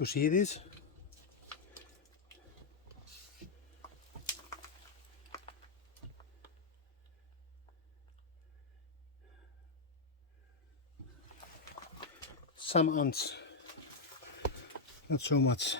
You see this? Some ants, not so much.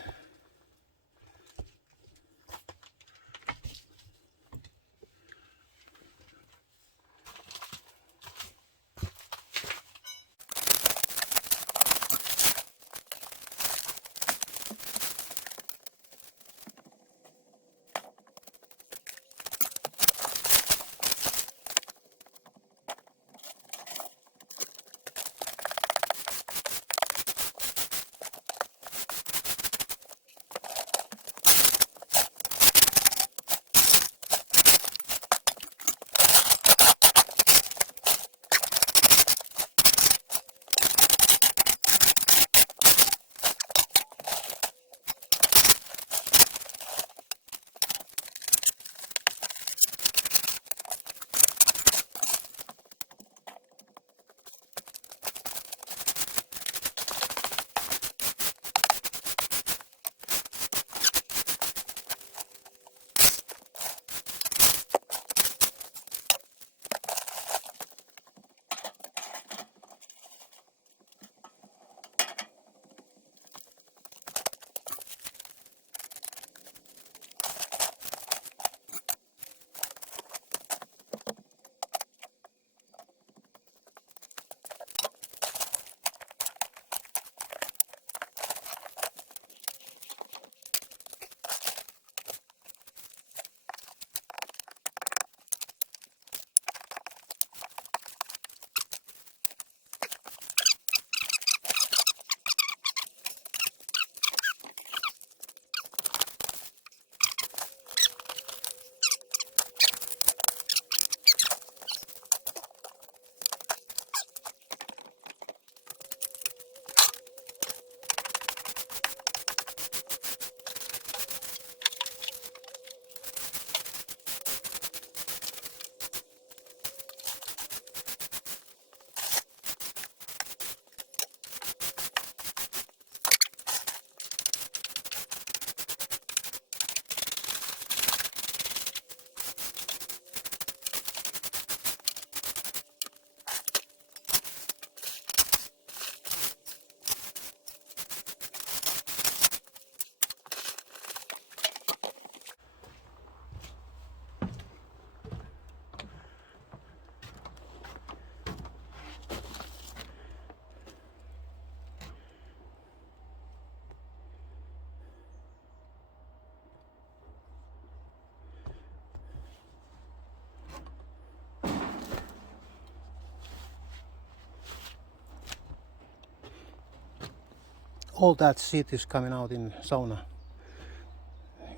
All that shit is coming out in sauna,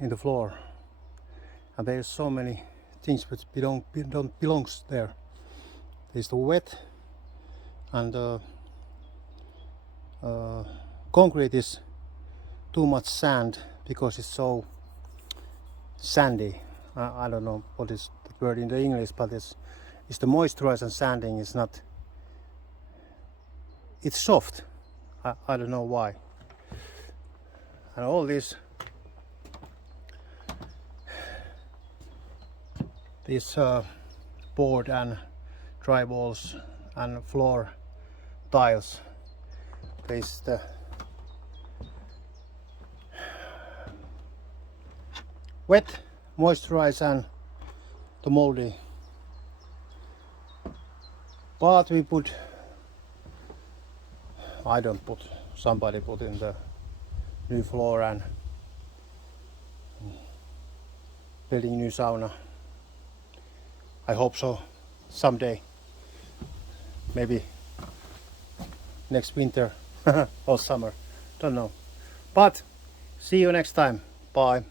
in the floor, and there's so many things which don't belongs there. There's the wet, and concrete is too much sand because it's so sandy. I don't know what is the word in the English, but it's the moisturizer and sanding is not. It's soft. I don't know why. And all this board and drywalls and floor tiles, there's the wet, moisturize and the moldy. But we put, I don't put, somebody put in the new floor and building new sauna. I hope so someday, maybe next winter or summer, don't know. But see you next time. Bye.